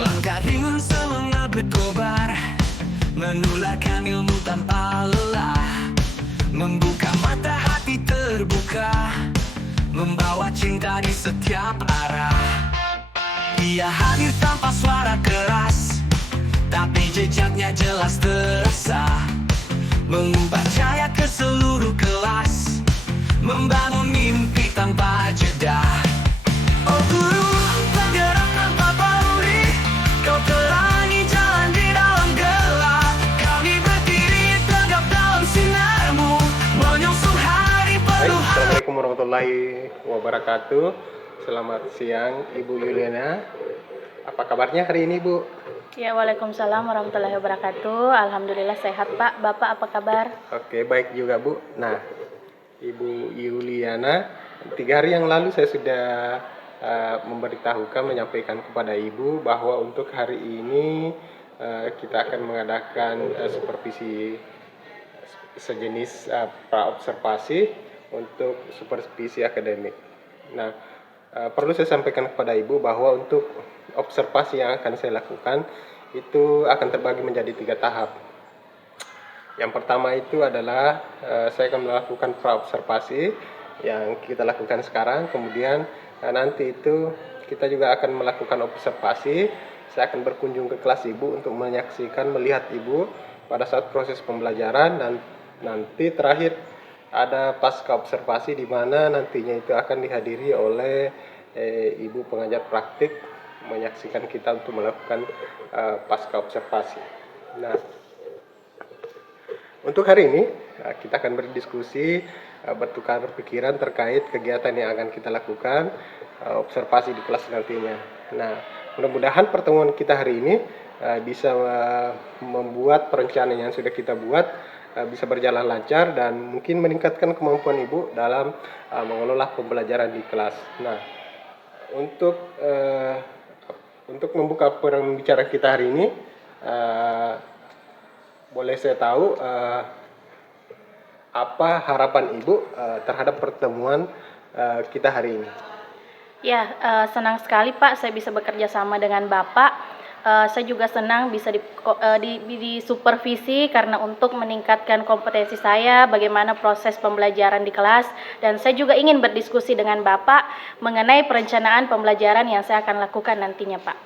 Langkah dengan semangat berkobar, menularkan ilmu tanpa lelah, membuka mata hati terbuka, membawa cinta di setiap arah. Ia hadir tanpa suara keras, tapi jejaknya jelas terasa, mengubah cahaya ke seluruh kelas, membangun mimpi tanpa jeda. Oh guru, penggerak tanpa pamrih, kau terangi jalan di dalam gelap. Kami berdiri tegap dalam sinarmu, menyongsong hari penuh. Assalamualaikum warahmatullahi wabarakatuh. Selamat siang Ibu Yuliana. Apa kabarnya hari ini, Bu? Ya, waalaikumsalam warahmatullahi wabarakatuh. Alhamdulillah sehat, Pak. Bapak apa kabar? Oke, baik juga, Bu. Nah, Ibu Yuliana, 3 hari yang lalu saya sudah menyampaikan kepada Ibu bahwa untuk hari ini kita akan mengadakan supervisi sejenis praobservasi untuk supervisi akademik. Nah, perlu saya sampaikan kepada Ibu bahwa untuk observasi yang akan saya lakukan itu akan terbagi menjadi 3 tahap. Yang pertama itu adalah saya akan melakukan praobservasi yang kita lakukan sekarang. Kemudian nanti itu kita juga akan melakukan observasi. Saya akan berkunjung ke kelas Ibu untuk menyaksikan, melihat Ibu pada saat proses pembelajaran, dan nanti terakhir ada pasca observasi di mana nantinya itu akan dihadiri oleh Ibu pengajar praktik menyaksikan kita untuk melakukan pasca observasi. Nah, untuk hari ini kita akan berdiskusi, bertukar pikiran terkait kegiatan yang akan kita lakukan, observasi di kelas nantinya. Nah, mudah-mudahan pertemuan kita hari ini bisa membuat perencanaan yang sudah kita buat bisa berjalan lancar dan mungkin meningkatkan kemampuan Ibu dalam mengelola pembelajaran di kelas. Nah, untuk membuka pembicaraan kita hari ini, boleh saya tahu apa harapan Ibu terhadap pertemuan kita hari ini? Ya, senang sekali Pak saya bisa bekerja sama dengan Bapak. Saya juga senang bisa disupervisi karena untuk meningkatkan kompetensi saya bagaimana proses pembelajaran di kelas, dan saya juga ingin berdiskusi dengan Bapak mengenai perencanaan pembelajaran yang saya akan lakukan nantinya, Pak.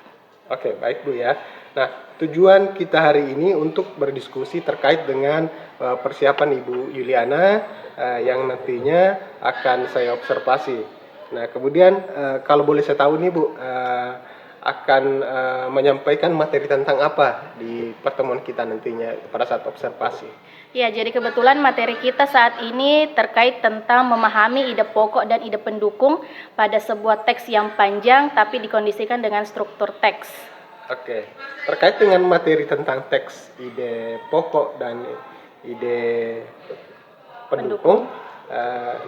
Oke, baik Bu ya. Nah, tujuan kita hari ini untuk berdiskusi terkait dengan persiapan Ibu Yuliana yang nantinya akan saya observasi. Nah, kemudian kalau boleh saya tahu nih Bu, akan menyampaikan materi tentang apa di pertemuan kita nantinya pada saat observasi? Ya, jadi kebetulan materi kita saat ini terkait tentang memahami ide pokok dan ide pendukung pada sebuah teks yang panjang tapi dikondisikan dengan struktur teks. Oke, terkait dengan materi tentang teks, ide pokok dan ide pendukung.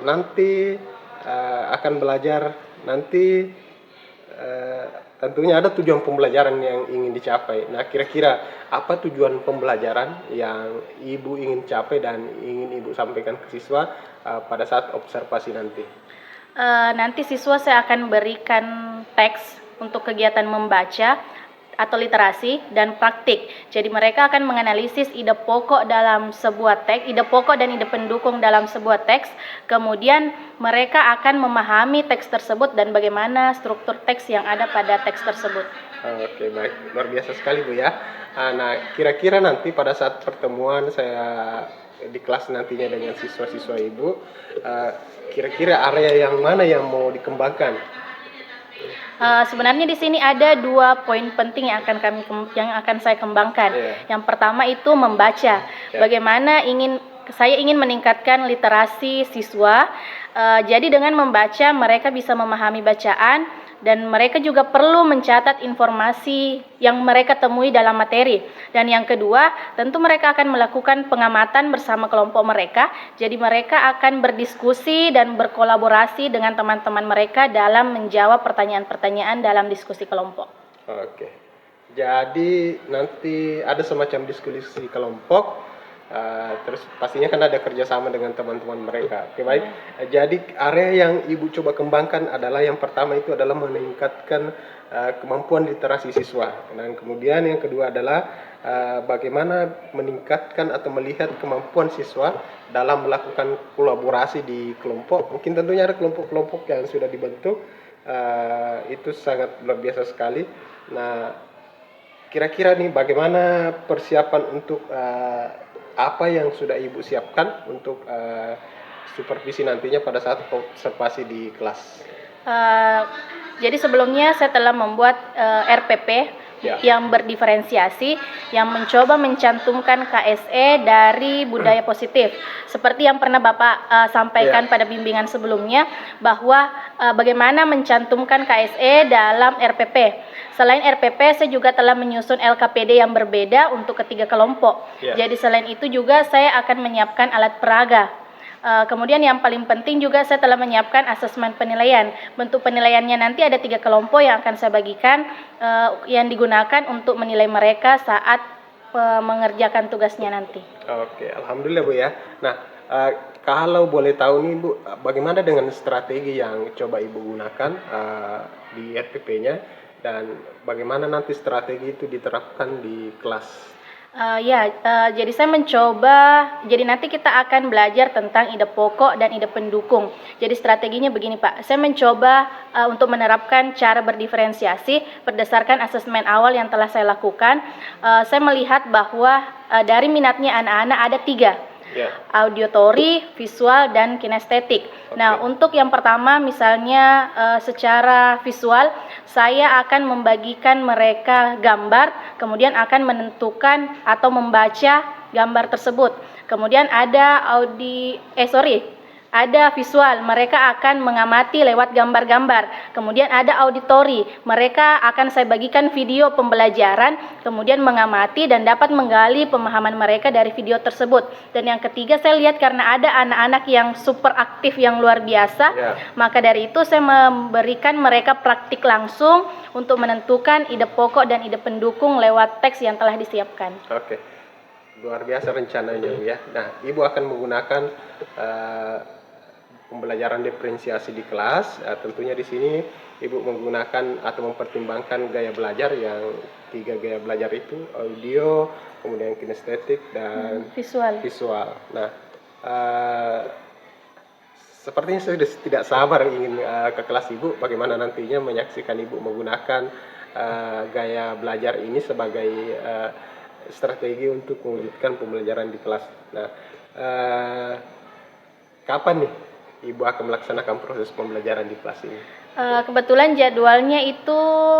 Nanti akan belajar nanti tentunya ada tujuan pembelajaran yang ingin dicapai. Nah, kira-kira apa tujuan pembelajaran yang Ibu ingin capai dan ingin Ibu sampaikan ke siswa pada saat observasi nanti? Nanti siswa saya akan berikan teks untuk kegiatan membaca atau literasi dan praktik. Jadi mereka akan menganalisis ide pokok dalam sebuah teks, ide pokok dan ide pendukung dalam sebuah teks. Kemudian mereka akan memahami teks tersebut dan bagaimana struktur teks yang ada pada teks tersebut. Oke, baik. Luar biasa sekali Bu ya. Nah, kira-kira nanti pada saat pertemuan saya di kelas nantinya dengan siswa-siswa Ibu, kira-kira area yang mana yang mau dikembangkan? Sebenarnya di sini ada 2 poin penting yang akan saya kembangkan. Yang pertama itu membaca. Bagaimana saya ingin meningkatkan literasi siswa. Jadi dengan membaca mereka bisa memahami bacaan dan mereka juga perlu mencatat informasi yang mereka temui dalam materi. Dan yang kedua, tentu mereka akan melakukan pengamatan bersama kelompok mereka. Jadi mereka akan berdiskusi dan berkolaborasi dengan teman-teman mereka dalam menjawab pertanyaan-pertanyaan dalam diskusi kelompok. Oke. Jadi nanti ada semacam diskusi kelompok Terus pastinya kan ada kerjasama dengan teman-teman mereka. Oke, baik. Jadi area yang Ibu coba kembangkan adalah yang pertama itu adalah meningkatkan kemampuan literasi siswa, dan kemudian yang kedua adalah bagaimana meningkatkan atau melihat kemampuan siswa dalam melakukan kolaborasi di kelompok. Mungkin tentunya ada kelompok-kelompok yang sudah dibentuk, itu sangat luar biasa sekali. Nah, kira-kira nih bagaimana persiapan untuk apa yang sudah Ibu siapkan untuk supervisi nantinya pada saat observasi di kelas? Jadi sebelumnya saya telah membuat RPP yang berdiferensiasi, yang mencoba mencantumkan KSE dari budaya positif. Seperti yang pernah Bapak sampaikan pada bimbingan sebelumnya, bahwa bagaimana mencantumkan KSE dalam RPP. Selain RPP, saya juga telah menyusun LKPD yang berbeda untuk ketiga kelompok. Jadi selain itu juga saya akan menyiapkan alat peraga. Kemudian yang paling penting juga saya telah menyiapkan asesmen penilaian. Bentuk penilaiannya nanti ada 3 kelompok yang akan saya bagikan, yang digunakan untuk menilai mereka saat mengerjakan tugasnya nanti. Oke, alhamdulillah Bu ya. Nah, kalau boleh tahu nih Bu, bagaimana dengan strategi yang coba Ibu gunakan di RPP-nya, dan bagaimana nanti strategi itu diterapkan di kelas? Jadi saya mencoba, jadi nanti kita akan belajar tentang ide pokok dan ide pendukung. Jadi strateginya begini Pak, saya mencoba untuk menerapkan cara berdiferensiasi berdasarkan asesmen awal yang telah saya lakukan. Saya melihat bahwa dari minatnya anak-anak ada 3, auditory, visual, dan kinestetik. Nah, untuk yang pertama misalnya secara visual, saya akan membagikan mereka gambar, kemudian akan menentukan atau membaca gambar tersebut. Kemudian ada ada visual, mereka akan mengamati lewat gambar-gambar. Kemudian ada auditori, mereka akan saya bagikan video pembelajaran, kemudian mengamati dan dapat menggali pemahaman mereka dari video tersebut. Dan yang ketiga, saya lihat karena ada anak-anak yang super aktif yang luar biasa, maka dari itu saya memberikan mereka praktik langsung untuk menentukan ide pokok dan ide pendukung lewat teks yang telah disiapkan. Oke, luar biasa rencananya ya. Nah, Ibu akan menggunakan pembelajaran diferensiasi di kelas. Tentunya di sini Ibu menggunakan atau mempertimbangkan gaya belajar yang 3 gaya belajar itu, audio, kemudian kinestetik, dan visual. Nah, sepertinya saya sudah tidak sabar ingin ke kelas Ibu. Bagaimana nantinya menyaksikan Ibu menggunakan gaya belajar ini sebagai strategi untuk mewujudkan pembelajaran di kelas. Nah, kapan nih Ibu akan melaksanakan proses pembelajaran di kelas ini? Kebetulan jadwalnya itu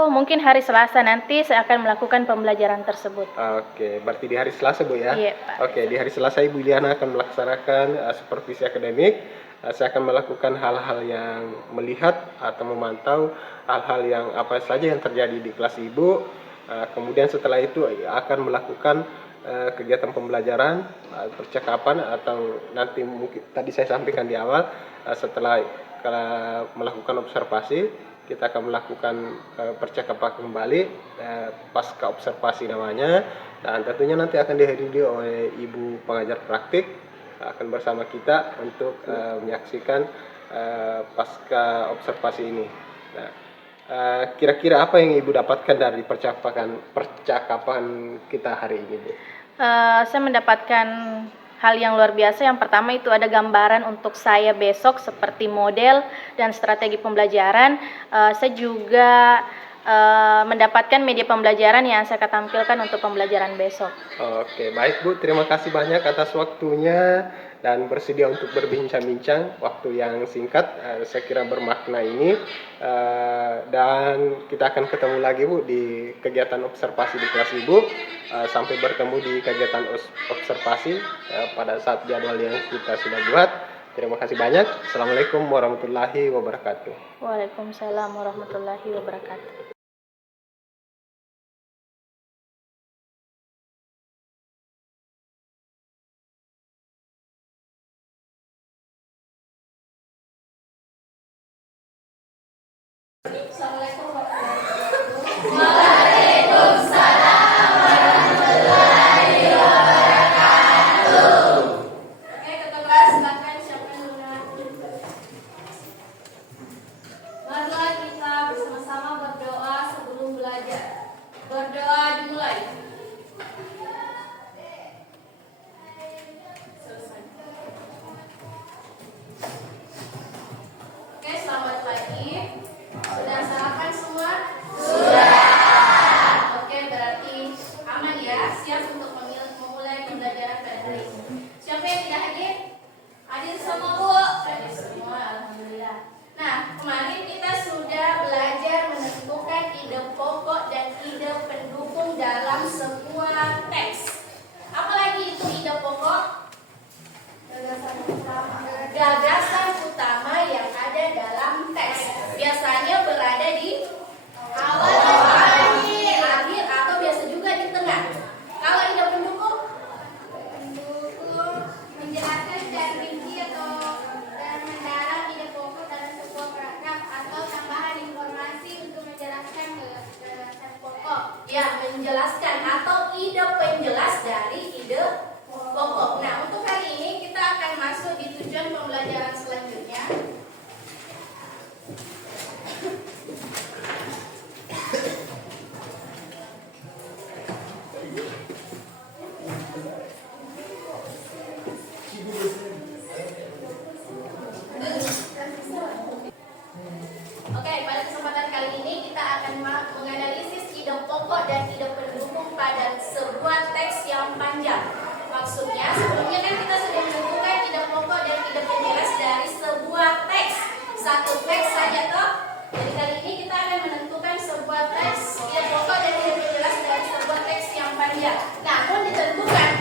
mungkin hari Selasa nanti saya akan melakukan pembelajaran tersebut. Oke, berarti di hari Selasa Bu ya? Iya Pak. Oke, di hari Selasa Ibu Liana akan melaksanakan supervisi akademik. Saya akan melakukan hal-hal yang melihat atau memantau hal-hal yang apa saja yang terjadi di kelas Ibu. Kemudian setelah itu akan melakukan kegiatan pembelajaran, percakapan, atau nanti mungkin tadi saya sampaikan di awal, setelah melakukan observasi kita akan melakukan percakapan kembali pasca observasi namanya, dan tentunya nanti akan dihadiri oleh Ibu pengajar praktik akan bersama kita untuk menyaksikan pasca observasi ini. Nah, kira-kira apa yang Ibu dapatkan dari percakapan kita hari ini, Bu? Saya mendapatkan hal yang luar biasa. Yang pertama itu ada gambaran untuk saya besok seperti model dan strategi pembelajaran. Saya juga mendapatkan media pembelajaran yang saya akan tampilkan untuk pembelajaran besok. Oke, baik Bu, terima kasih banyak atas waktunya dan bersedia untuk berbincang-bincang. Waktu yang singkat, saya kira bermakna ini, dan kita akan ketemu lagi Bu di kegiatan observasi di kelas Ibu. Sampai bertemu di kegiatan observasi pada saat jadwal yang kita sudah buat. Terima kasih banyak. Assalamualaikum warahmatullahi wabarakatuh. Waalaikumsalam warahmatullahi wabarakatuh. Ya, menjelaskan atau ide penjelas dari ide pokok. Nah, untuk hari ini kita akan masuk di tujuan pembelajaran selanjutnya. Oke, pada kesempatan kali ini kita akan menganalisis ide pokok dan ide pendukung pada sebuah teks yang panjang. Maksudnya, sebelumnya kan kita sudah menentukan ide pokok dan ide penjelas dari sebuah teks. Satu teks saja toh. Jadi kali ini kita akan menentukan sebuah teks, ide pokok dan ide penjelas dari sebuah teks yang panjang. Namun ditentukan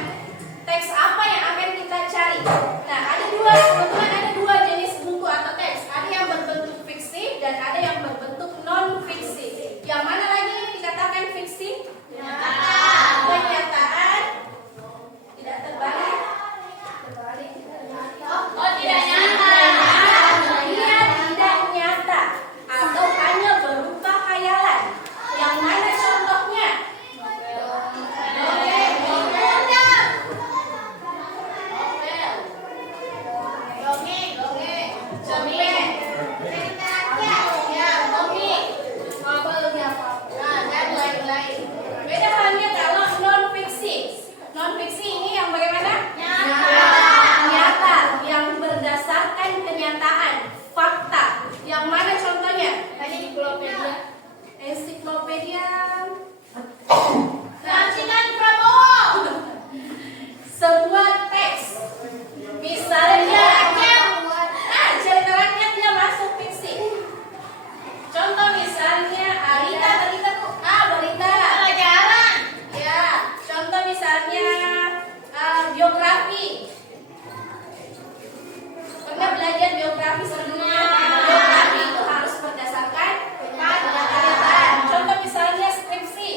teks apa yang akan kita cari. Nah, kebetulan ada dua jenis buku atau teks. Ada yang berbentuk fiksi dan ada yang berbentuk non fiksi. Yang mana lagi ini dikatakan fiksi? Kenyataan. Tidak terbalik. Oh, tidak nyata. Dia tidak nyata atau hanya berupa khayalan. Yang mana contohnya? Beda halnya kalau non fiksi. Non fiksi ini yang bagaimana? Nyata, yang berdasarkan kenyataan, fakta. Yang mana contohnya? Ensiklopedia. Rancangan Prabowo. Sebuah teks. Misalnya cerita rakyat dia masuk fiksi. Contoh misalnya berita. Ya, contoh misalnya biografi. Pernah belajar biografi sebelumnya? Biografi itu harus berdasarkan kenyataan. Contoh misalnya skripsi.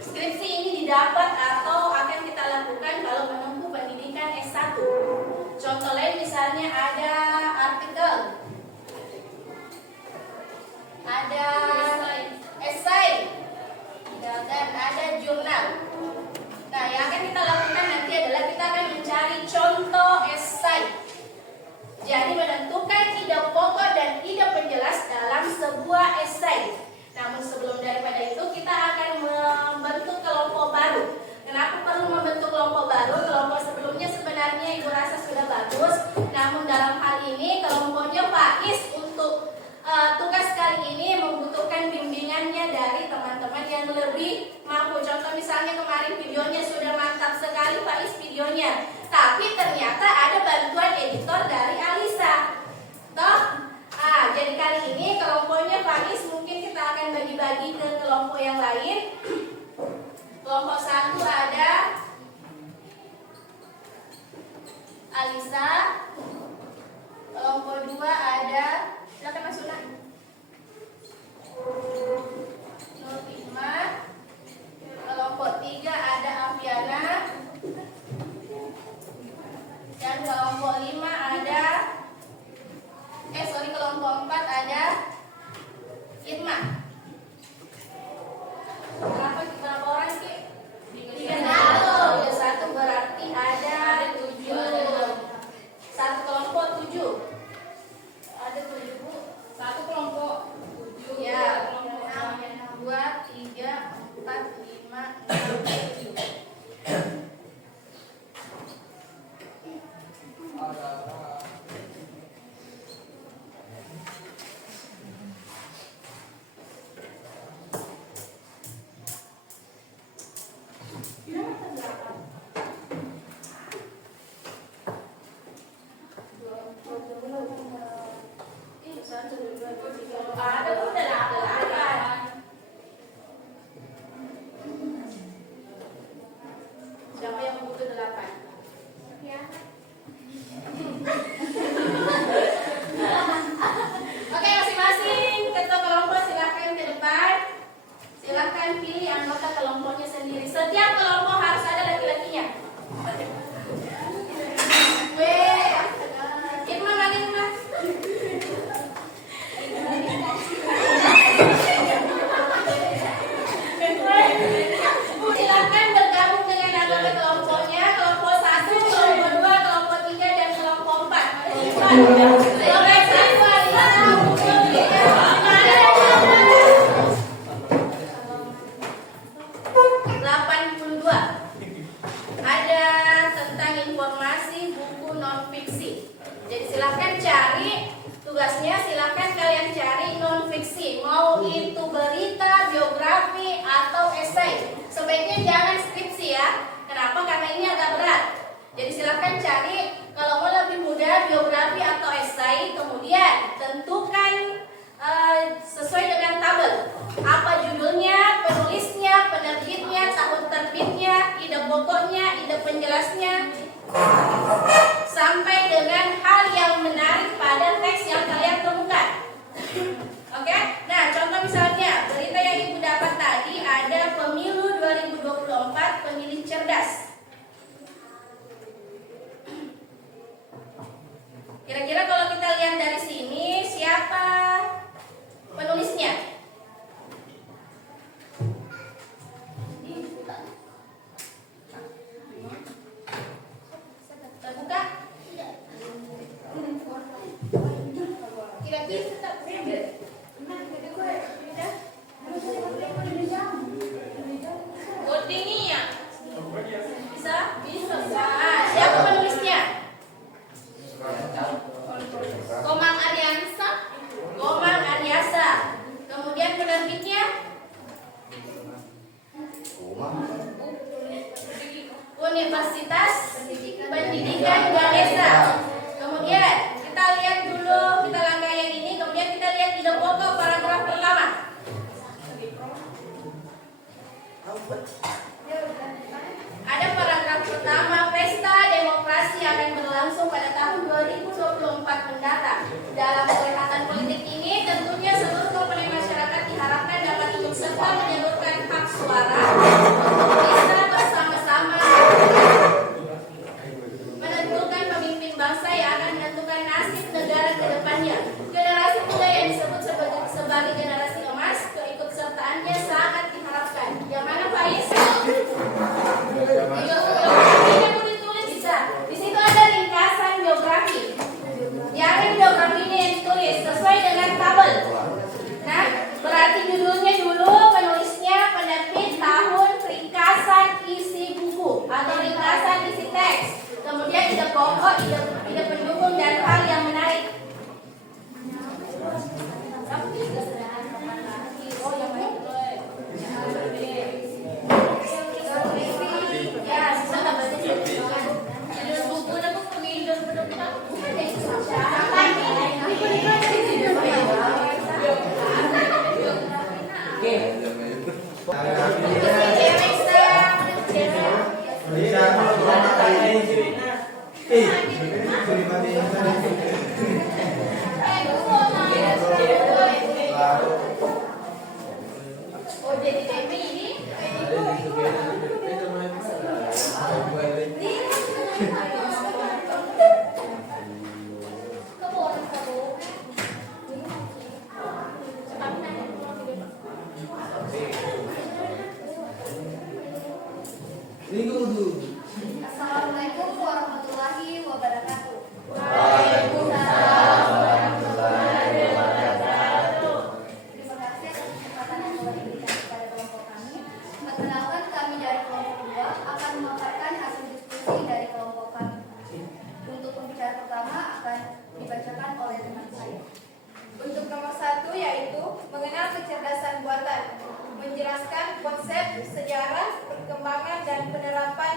Skripsi ini didapat atau akan kita lakukan kalau menempuh pendidikan S1. Contoh lain misalnya ada artikel, ada esai, dan ada jurnal. Nah, yang akan kita lakukan nanti adalah kita akan mencari contoh esai. Jadi menentukan ide pokok dan ide penjelas dalam sebuah esai. Namun sebelum daripada itu kita akan membentuk kelompok baru. Kenapa perlu membentuk kelompok baru? Kelompok sebelumnya sebenarnya Ibu rasa sudah bagus. Namun dalam hal ini kelompoknya Faiz untuk tugas kali ini membutuhkan bimbingannya dari teman-teman yang lebih mampu. Contoh misalnya kemarin videonya sudah mantap sekali Faiz videonya. Tapi ternyata ada bantuan editor dari Alisa. Toh? Jadi kali ini kelompoknya Faiz mungkin kita akan bagi-bagi ke kelompok yang lain. Kelompok 1 ada Alisa. Kelompok 2 ada, silakan Mas Suna, Nur Hikmah. Kelompok 3 ada Afiana. Dan kelompok 5 ada kelompok 4 ada Irma. Berapa orang sih? 31 berarti ada 7. Satu kelompok 7. Ada 7 Bu. Satu kelompok 7. Ya. 2, 3, 4, 5, 6, 7. Siapa yang butuh 8? Ya. Oke, masing-masing ketua kelompok silakan ke depan. Silakan pilih anggota kelompoknya sendiri. Setiap kelompok harus ada laki-lakinya. Irma mana Irma? mau itu berita, biografi, atau esai. Sebaiknya jangan skripsi ya. Kenapa? Karena ini agak berat. Jadi silakan cari kalau mau lebih mudah biografi atau esai. Kemudian tentukan sesuai dengan tabel. Apa judulnya, penulisnya, penerbitnya, tahun terbitnya, ide pokoknya, ide penjelasnya, sampai dengan hal yang menarik pada teks yang kalian temukan. Oke? Nah, contoh misalnya berita yang Ibu dapat tadi ada pemilu 2024 pemilih cerdas. Kira-kira kalau kita lihat dari sini siapa penulisnya? Terbuka? Goldenia. Bisa? Bisa. Siapa penulisnya? Komang Aryansa. Komang Aryasa. Kemudian penerbitnya? Universitas Pendidikan Ganesha. Kemudian kita lihat dulu, kita langkah yang ini. Kemudian kita lihat ide pokok paragraf pertama. Ada paragraf pertama, pesta demokrasi akan berlangsung pada tahun 2024 mendatang. Dalam kegiatan politik ini tentunya seluruh komponen masyarakat diharapkan dapat ikut serta menyalurkan hak suara, bisa bersama-sama menentukan pemimpin bangsa yang akan menentukan nasib negara ke depannya. Generasi muda yang disebut sebagai generasi emas, keikutsertaannya sangat diharapkan. Yang mana Faiz? Biografi ditulis bisa. Di situ ada ringkasan biografi. Yang biografinya yang ditulis sesuai dengan tabel. Nah, berarti judulnya dulu, penulisnya, penerbit, tahun, ringkasan isi buku atau ringkasan isi teks. Kemudian ide pokok, ide pendukung dan hal yang menarik. Oh, yang mana? Ya, susah nggak baca judul buku dan buku judul pendukung. Oh, jadi tempe ini Assalamualaikum warahmatullahi wabarakatuh. Terima kasih atas kesempatan yang telah diberikan kepada kelompok kami. Perkenalkan, kami dari kelompok 2 akan memaparkan hasil diskusi dari kelompok kami. Untuk pembicara pertama akan dibacakan oleh teman saya. Untuk nomor 1 yaitu mengenal kecerdasan buatan, menjelaskan konsep, sejarah, perkembangan dan penerapan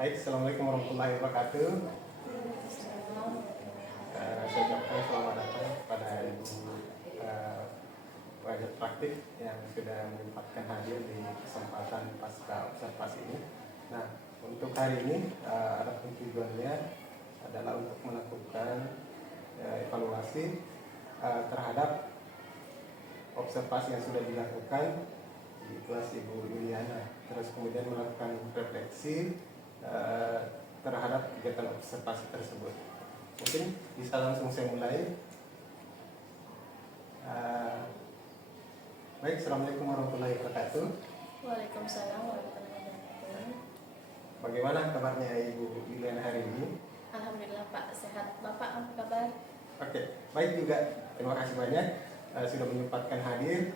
Baik, Assalamualaikum warahmatullahi wabarakatuh. Saya ucapkan selamat datang pada Ibu pelajar praktik yang sudah menyempatkan hadir di kesempatan pasca observasi ini. Nah, untuk hari ini ada tujuannya adalah untuk melakukan evaluasi terhadap observasi yang sudah dilakukan di kelas Ibu Yuliana, terus kemudian melakukan refleksi terhadap kegiatan observasi tersebut. Mungkin bisa langsung saya mulai. Baik, Assalamualaikum warahmatullahi wabarakatuh. Waalaikumsalam warahmatullahi wabarakatuh. Bagaimana kabarnya Ibu Yuliana hari ini? Alhamdulillah Pak, sehat. Bapak apa kabar? Oke, baik juga. Terima kasih banyak sudah menyempatkan hadir.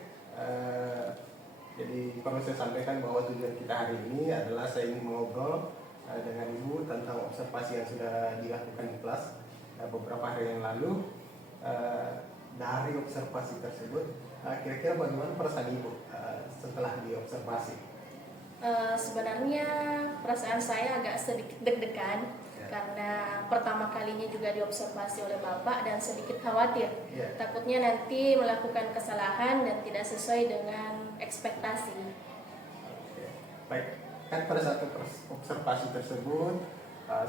Jadi perlu saya sampaikan bahwa tujuan kita hari ini adalah saya ingin mengobrol dengan Ibu tentang observasi yang sudah dilakukan di kelas beberapa hari yang lalu. Dari observasi tersebut, kira-kira bagaimana perasaan Ibu setelah diobservasi? Sebenarnya perasaan saya agak sedikit deg-degan karena pertama kalinya juga diobservasi oleh Bapak dan sedikit khawatir. Takutnya nanti melakukan kesalahan dan tidak sesuai dengan ekspektasi. Baik, kan pada saat observasi tersebut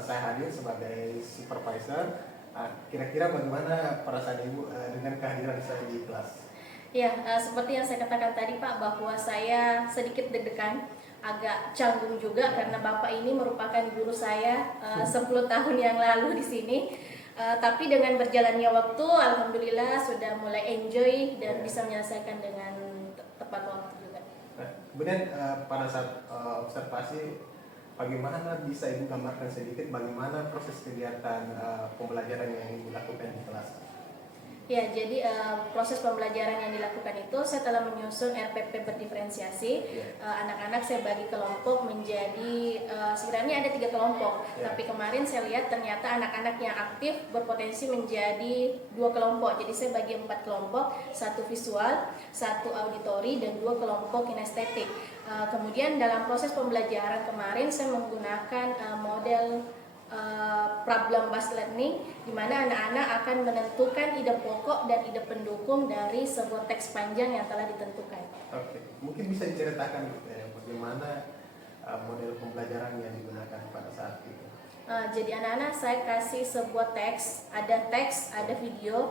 saya hadir sebagai supervisor. Kira-kira bagaimana perasaan Ibu dengan kehadiran saya di kelas? Ya, seperti yang saya katakan tadi Pak, bahwa saya sedikit deg-degan, agak canggung juga karena Bapak ini merupakan guru saya 10 tahun yang lalu di sini. Tapi dengan berjalannya waktu, alhamdulillah sudah mulai enjoy dan bisa menyelesaikan dengan tepat waktu juga. Nah, kemudian pada saat observasi, bagaimana bisa Ibu gambarkan sedikit bagaimana proses kegiatan pembelajaran yang Ibu lakukan di kelas? Ya, jadi proses pembelajaran yang dilakukan itu saya telah menyusun RPP berdiferensiasi. Anak-anak saya bagi kelompok menjadi sekiranya ada 3 kelompok. Tapi kemarin saya lihat ternyata anak-anak yang aktif berpotensi menjadi 2 kelompok. Jadi saya bagi 4 kelompok, 1 visual, 1 auditori, dan 2 kelompok kinestetik. Kemudian dalam proses pembelajaran kemarin saya menggunakan model problem based learning, di mana anak-anak akan menentukan ide pokok dan ide pendukung dari sebuah teks panjang yang telah ditentukan. Oke, mungkin bisa diceritakan bagaimana model pembelajaran yang digunakan pada saat itu. Jadi anak-anak saya kasih sebuah teks, ada video,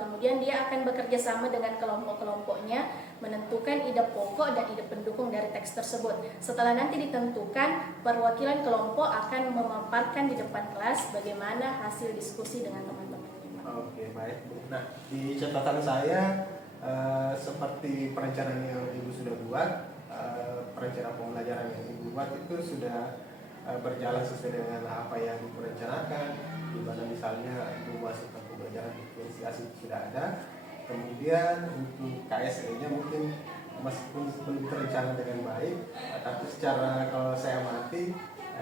kemudian dia akan bekerja sama dengan kelompok-kelompoknya menentukan ide pokok dan ide pendukung dari teks tersebut. Setelah nanti ditentukan, perwakilan kelompok akan memaparkan di depan kelas bagaimana hasil diskusi dengan teman-temannya. Oke, baik Bu. Nah, di catatan saya seperti perencanaan yang Ibu sudah buat, perencanaan pembelajaran yang Ibu buat itu sudah berjalan sesuai dengan apa yang direncanakan, di mana misalnya Ibu masukkan pembelajaran diferensiasi sudah ada. Kemudian untuk KSE-nya mungkin meskipun belum terencana dengan baik, tapi secara kalau saya amati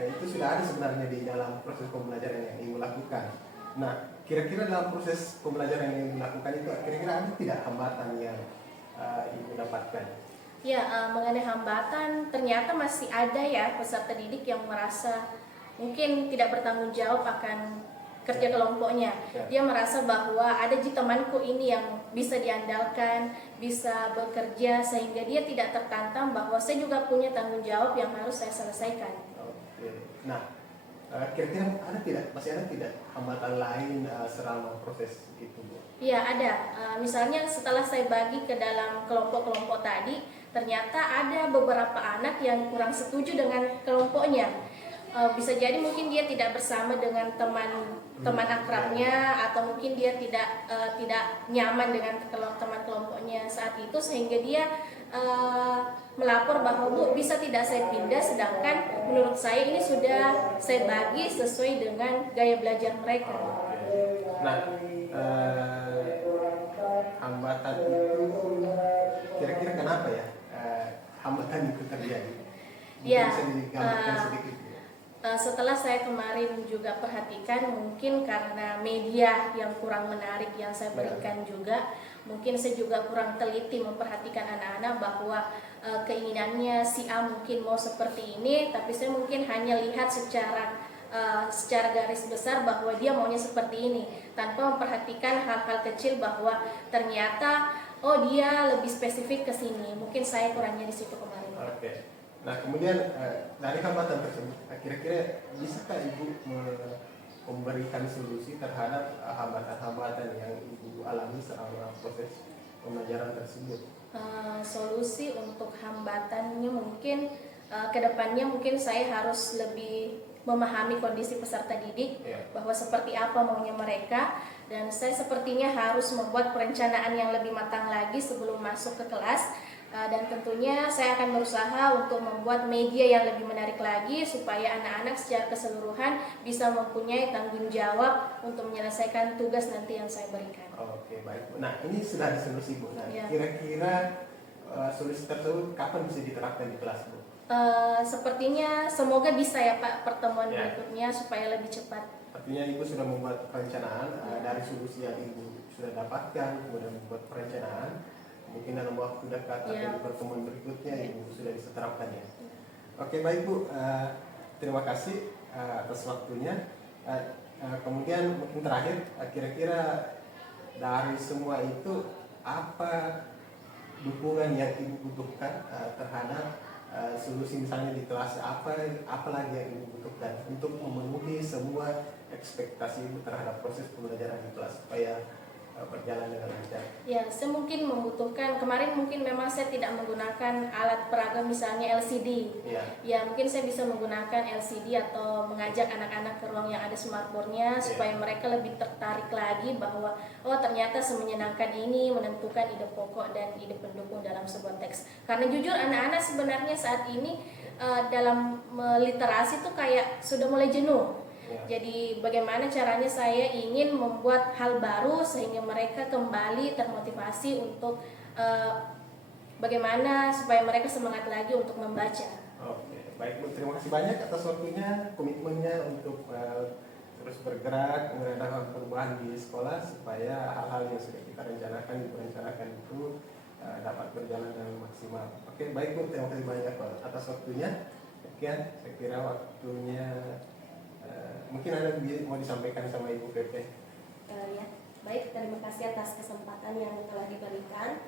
itu sudah ada sebenarnya di dalam proses pembelajaran yang Ibu lakukan. Nah, kira-kira dalam proses pembelajaran yang Ibu lakukan itu kira-kira ada tidak hambatan yang Ibu dapatkan? Ya, mengenai hambatan ternyata masih ada ya peserta didik yang merasa mungkin tidak bertanggung jawab akan kerja kelompoknya. Dia merasa bahwa ada temanku ini yang bisa diandalkan, bisa bekerja, sehingga dia tidak tertantang bahwa saya juga punya tanggung jawab yang harus saya selesaikan. Oke. Nah, kira-kira masih ada tidak hambatan lain selama proses itu, Bu? Iya, ada. Misalnya setelah saya bagi ke dalam kelompok-kelompok tadi, ternyata ada beberapa anak yang kurang setuju dengan kelompoknya. Bisa jadi mungkin dia tidak bersama dengan teman akrabnya, atau mungkin dia tidak nyaman dengan teman kelompoknya saat itu, sehingga dia melapor bahwa Bu, bisa tidak saya pindah, sedangkan menurut saya ini sudah saya bagi sesuai dengan gaya belajar mereka. Nah, hambatan itu kira-kira kenapa ya hambatan itu terjadi? Ya, bisa digambarkan sedikit. Setelah saya kemarin juga perhatikan, mungkin karena media yang kurang menarik yang saya berikan juga, Mungkin saya juga kurang teliti memperhatikan anak-anak bahwa keinginannya si A mungkin mau seperti ini, tapi saya mungkin hanya lihat secara garis besar bahwa dia maunya seperti ini, tanpa memperhatikan hal-hal kecil bahwa ternyata oh dia lebih spesifik ke sini. Mungkin saya kurangnya di situ kemarin. Oke. Nah kemudian dari hambatan tersebut, kira-kira bisakah Ibu memberikan solusi terhadap hambatan-hambatan yang Ibu alami selama proses pembelajaran tersebut? Solusi untuk hambatannya mungkin kedepannya mungkin saya harus lebih memahami kondisi peserta didik, bahwa seperti apa maunya mereka, dan saya sepertinya harus membuat perencanaan yang lebih matang lagi sebelum masuk ke kelas. Dan tentunya saya akan berusaha untuk membuat media yang lebih menarik lagi supaya anak-anak secara keseluruhan bisa mempunyai tanggung jawab untuk menyelesaikan tugas nanti yang saya berikan. Oke, baik. Nah ini sudah ada solusi Bu. Nah, Ya. kira-kira solusi tersebut kapan bisa diterapkan di kelas Bu? Sepertinya semoga bisa ya Pak pertemuan Ya. berikutnya supaya lebih cepat. Artinya Ibu sudah membuat perencanaan dari solusi yang Ibu sudah dapatkan, kemudian membuat perencanaan. Mungkin dalam waktu dekat atau di pertemuan berikutnya Ibu sudah bisa terapkan ya. Oke, baik Bu. Terima kasih atas waktunya. Kemudian mungkin terakhir, kira-kira dari semua itu apa dukungan yang Ibu butuhkan terhadap solusi misalnya di kelas apa lagi yang Ibu butuhkan untuk memenuhi semua ekspektasi Ibu terhadap proses pembelajaran di kelas supaya berjalan dengan lancar. Ya, saya mungkin membutuhkan, kemarin mungkin memang saya tidak menggunakan alat peraga misalnya LCD. Ya, mungkin saya bisa menggunakan LCD atau mengajak anak-anak ke ruang yang ada smartboard-nya supaya mereka lebih tertarik lagi bahwa oh ternyata semenyenangkan ini menentukan ide pokok dan ide pendukung dalam sebuah teks. Karena jujur anak-anak sebenarnya saat ini dalam literasi tuh kayak sudah mulai jenuh. Jadi bagaimana caranya saya ingin membuat hal baru sehingga mereka kembali termotivasi untuk bagaimana supaya mereka semangat lagi untuk membaca. Oke, baik Bu, terima kasih banyak atas waktunya, komitmennya untuk terus bergerak mengadakan perubahan di sekolah supaya hal-hal yang sudah kita diperencanakan itu dapat berjalan dengan maksimal. Oke, baik Bu, terima kasih banyak atas waktunya. Sekian, saya kira waktunya. Mungkin ada mau disampaikan sama Ibu Pepe. Ya, baik, terima kasih atas kesempatan yang telah diberikan.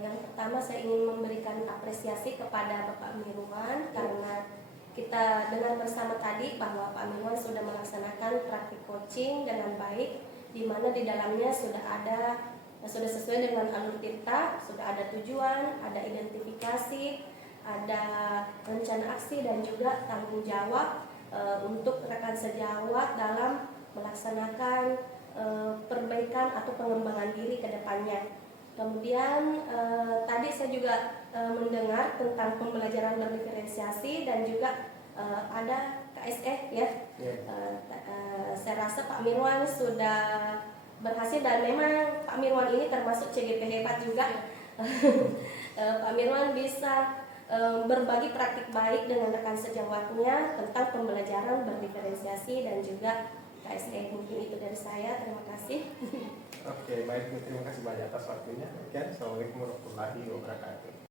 Yang pertama saya ingin memberikan apresiasi kepada Bapak Mirwan karena kita dengar bersama tadi bahwa Pak Mirwan sudah melaksanakan praktik coaching dengan baik, di mana di dalamnya sudah sesuai dengan alur tirta, sudah ada tujuan, ada identifikasi, ada rencana aksi dan juga tanggung jawab untuk rekan sejawat dalam melaksanakan perbaikan atau pengembangan diri ke depannya. Kemudian tadi saya juga mendengar tentang pembelajaran berdiferensiasi dan juga ada KSE ya. Saya rasa Pak Mirwan sudah berhasil dan memang Pak Mirwan ini termasuk CGP hebat juga. Pak Mirwan bisa berbagi praktik baik dengan rekan sejawatnya tentang pembelajaran berdiferensiasi dan juga KSE. Mungkin itu dari saya, terima kasih. Oke, baik Bu, terima kasih banyak atas waktunya. Assalamualaikum warahmatullahi wabarakatuh.